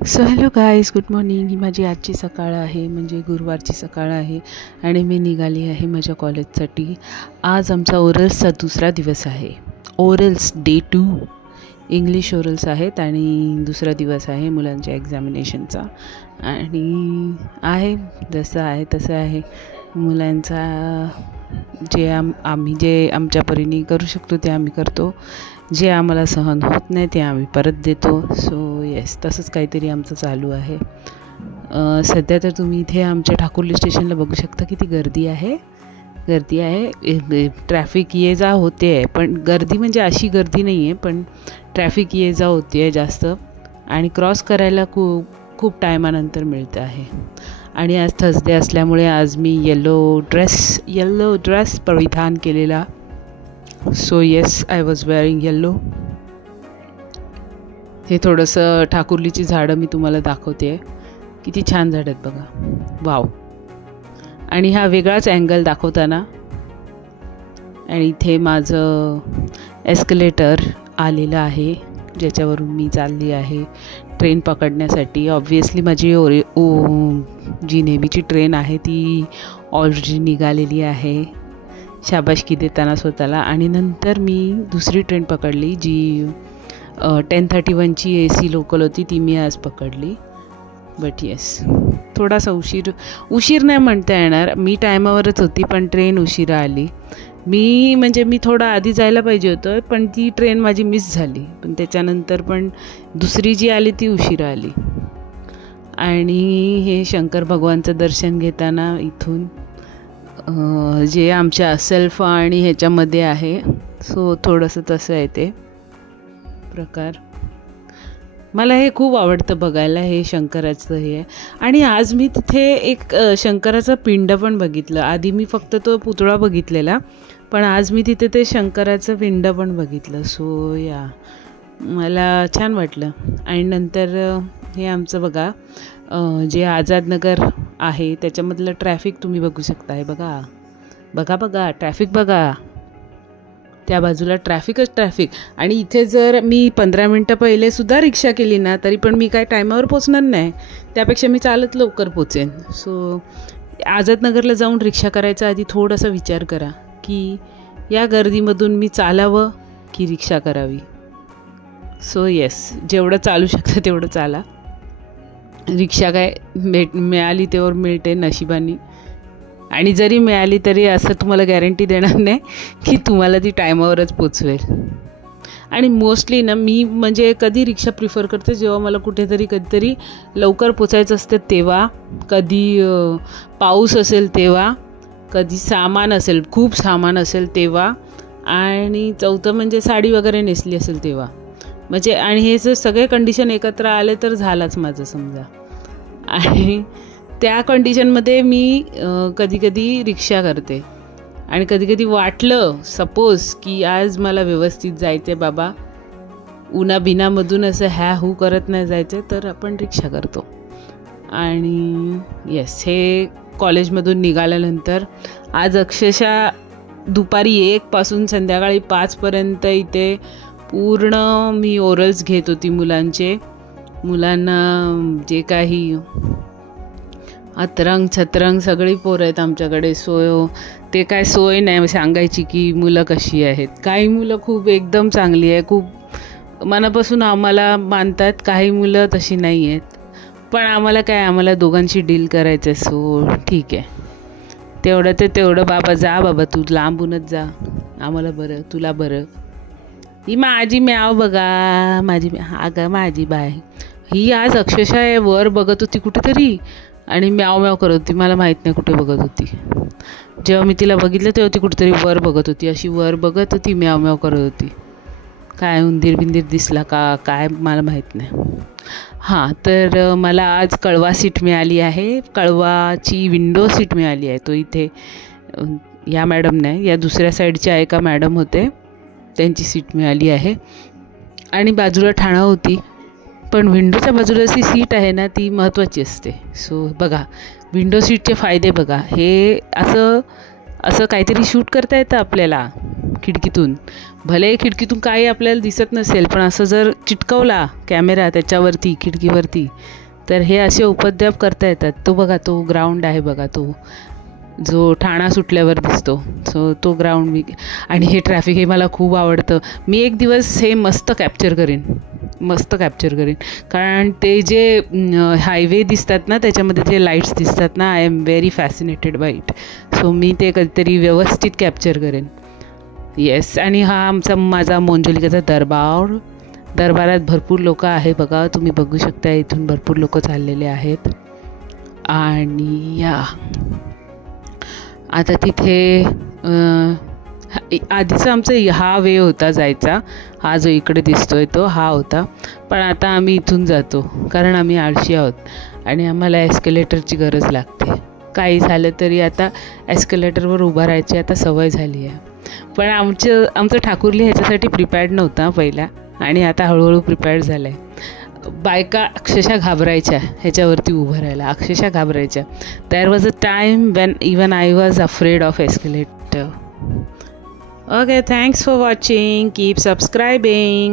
So hello guys, good morning. ही माझी आजची सकाळ आहे, म्हणजे गुरुवारची सकाळ आहे आणि मी निघाली आहे माझ्या कॉलेजसाठी. आज आमचा ओरल्सचा दुसरा दिवस आहे. ओरल्स डे 2 इंग्लिश ओरल्स आहेत आणि दुसरा दिवस आहे मुलांच्या एक्झामिनेशनचा. आणि आहे जसं आहे तसं आहे मुलांचा. आम्ही जे आमच्या परीने करू शकतो ते आम्ही करतो, जे आम्हाला सहन होत नाही ते आम्ही परत देतो. सो येस, तसंच काहीतरी आमचं चालू आहे. सध्या तर तुम्ही इथे आमच्या ठाकुर्ली स्टेशनला बघू शकता किती गर्दी आहे. ट्रॅफिक ये जा होते आहे, पण गर्दी म्हणजे अशी गर्दी नाही आहे, पण ट्रॅफिक ये जा होते आहे जास्त. आणि क्रॉस करायला खूप टायमानंतर मिळतं आहे. आणि आज थर्सडे असल्यामुळे आज मी येलो ड्रेस परिधान केलेला. So yes, I was wearing yellow. हे थोडंसं ठाकुर्लीची झाडं मी तुम्हाला दाखवते. किती छान झाडं आहेत बघा, वाव. आणि हा वेगळाच अँगल दाखवताना. आणि इथे माझं एस्केलेटर आलेलं आहे, ज्याच्यावरून मी चालली आहे ट्रेन पकडण्यासाठी. ऑब्व्हियसली माझी जी नेहमीची ट्रेन आहे ती ऑलरेडी निघालेली आहे, शाबासकी देताना स्वतःला. आणि नंतर मी दुसरी ट्रेन पकडली, जी 10:31ची AC लोकल होती, ती मी आज पकडली. बट येस, थोडासा उशीर नाही म्हणता येणार, मी टायमावरच होती, पण ट्रेन उशिरा आली. मी थोडा आधी जायला पाहिजे होतं, पण ती ट्रेन माझी मिस झाली. पण त्याच्यानंतर पण दुसरी जी आली ती उशिरा आली. आणि हे शंकर भगवानचं दर्शन घेताना इथून जे आमच्या सेल्फ आणि ह्याच्यामध्ये आहे, सो थोडंसं तसं आहे ते प्रकार. मला हे खूप आवडतं बघायला, हे शंकराचं हे आहे. आणि आज मी तिथे एक शंकराचं पिंड पण बघितलं. आधी मी फक्त तो पुतळा बघितलेला, पण आज मी तिथे ते शंकराचं पिंड पण बघितलं. सो या, मला छान वाटलं. आणि नंतर हे आमचं बघा, जे आझादनगर आहे त्याच्यामधलं ट्रॅफिक तुम्ही बघू शकता. आहे बघा ट्रॅफिक बघा, त्या बाजूला ट्रॅफिक. आणि इथे जर मी 15 मिनटं पहिले सुद्धा रिक्षा केली ना, तरी पण मी काय टायमावर पोचणार नाही, त्यापेक्षा मी चालत लवकर पोचेन. सो आझादनगरला जाऊन रिक्षा करायचा आधी थोडासा विचार करा की या गर्दीमधून मी चालावं की रिक्षा करावी. सो येस, जेवढं चालू शकतं तेवढं चाला. रिक्षा काय मिळाली तेव्हा मिळते नशिबाने. आणि जरी मिळाली तरी असं तुम्हाला गॅरंटी देणार नाही की तुम्हाला ती टायमावरच पोचवेल. आणि मोस्टली ना, मी म्हणजे कधी रिक्षा प्रिफर करते जेव्हा मला कधीतरी लवकर पोचायचं असतं तेव्हा, कधी पाऊस असेल तेव्हा, कधी खूप सामान असेल तेव्हा, आणि चौथं म्हणजे साडी वगैरे नेसली असेल तेव्हा. म्हणजे आणि हे जर सगळे कंडिशन एकत्र आले तर झालाच माझं समजा. आणि त्या कंडिशनमध्ये मी कधी रिक्षा करते. आणि कधी वाटलं सपोज की आज मला व्यवस्थित जायचं आहे बाबा, उन्हाबिनामधून असं हू करत नाही जायचं, तर आपण रिक्षा करतो. आणि येस, हे कॉलेजमधून निघाल्यानंतर आज अक्षरशः दुपारी 1 पासून संध्याकाळी 5 पर्यंत इथे पूर्ण मी ओरल्स घेत होती मुलांना जे काही अतरंग छतरंग सगळी पोरं आहेत आमच्याकडे. ते काय सोय नाही सांगायची की मुलं कशी आहेत. काही मुलं खूप एकदम चांगली आहे, खूप मनापासून आम्हाला मानतात. काही मुलं तशी नाही आहेत, पण आम्हाला दोघांशी डील करायचं. सो ठीक आहे, तेवढं बाबा जा बाबा, तू लांबूनच जा, आम्हाला बरं तुला बरं. ही माझी म्याव बघा, माझी बाय. ही आज अक्षरशः वर बघत होती कुठेतरी आणि म्याव करत होती. मला माहीत नाही कुठे बघत होती. जेव्हा मी तिला बघितलं तेव्हा ती कुठेतरी वर बघत होती, अशी वर बघत होती, म्याव करत होती. काय उंदीर बिंदीर दिसला का काय मला माहीत नाही. हां, तर मला आज कळवा सीट मिळाली आहे. कळवाची विंडो सीट मिळाली आहे. तो इथे या मॅडम नाही, या दुसऱ्या साईडच्या एका मॅडम होते, त्यांची सीट मिळाली आहे. आणि बाजूला ठाणं होती, पण विंडोच्या बाजूला जी सीट आहे ना ती महत्त्वाची असते. सो बघा, विंडो सीटचे फायदे बघा. हे असं काहीतरी शूट करता येतं आपल्याला, खिडकीतून. भले खिडकीतून काही आपल्याला दिसत नसेल, पण असं जर चिटकवला कॅमेरा त्याच्यावरती खिडकीवरती तर हे असे उपद्व्याप करता येतात. तो बघा, तो ग्राउंड आहे बघा, तो जो ठाणा सुटल्यावर दिसतो, सो तो ग्राउंड मी. आणि हे ट्रॅफिक हे मला खूप आवडतं. मी एक दिवस हे मस्त कॅप्चर करीन. कारण ते जे हायवे दिसतात ना, त्याच्यामध्ये जे लाईट्स दिसतात ना, I am very fascinated by it. So मी ते कधीतरी व्यवस्थित कॅप्चर करेन. येस. आणि हा माझा मोंजोलिकाचा दरबारात भरपूर लोक आहे बघा, तुम्ही बघू शकता. इथून भरपूर लोक चाललेले आहेत. आणि या आता तिथे आधीचा आमचा हा वे होता जायचा, हा जो इकडे दिसतोय तो हा होता. पण आता आम्ही इथून जातो कारण आम्ही आळशी आहोत आणि आम्हाला एस्केलेटरची गरज लागते. काही झालं तरी आता एस्केलेटरवर उभं राहायची आता सवय झाली आहे. पण आमचं ठाकुर्ली ह्याच्यासाठी प्रिपेअर्ड नव्हता पहिला, आणि आता हळूहळू प्रिपेअर्ड झालं आहे. बायका अक्षरशः घाबरायच्या ह्याच्यावरती उभं राहायला, अक्षरशः घाबरायच्या. There was a time when even I was afraid of escalator. Okay, thanks for watching. Keep subscribing.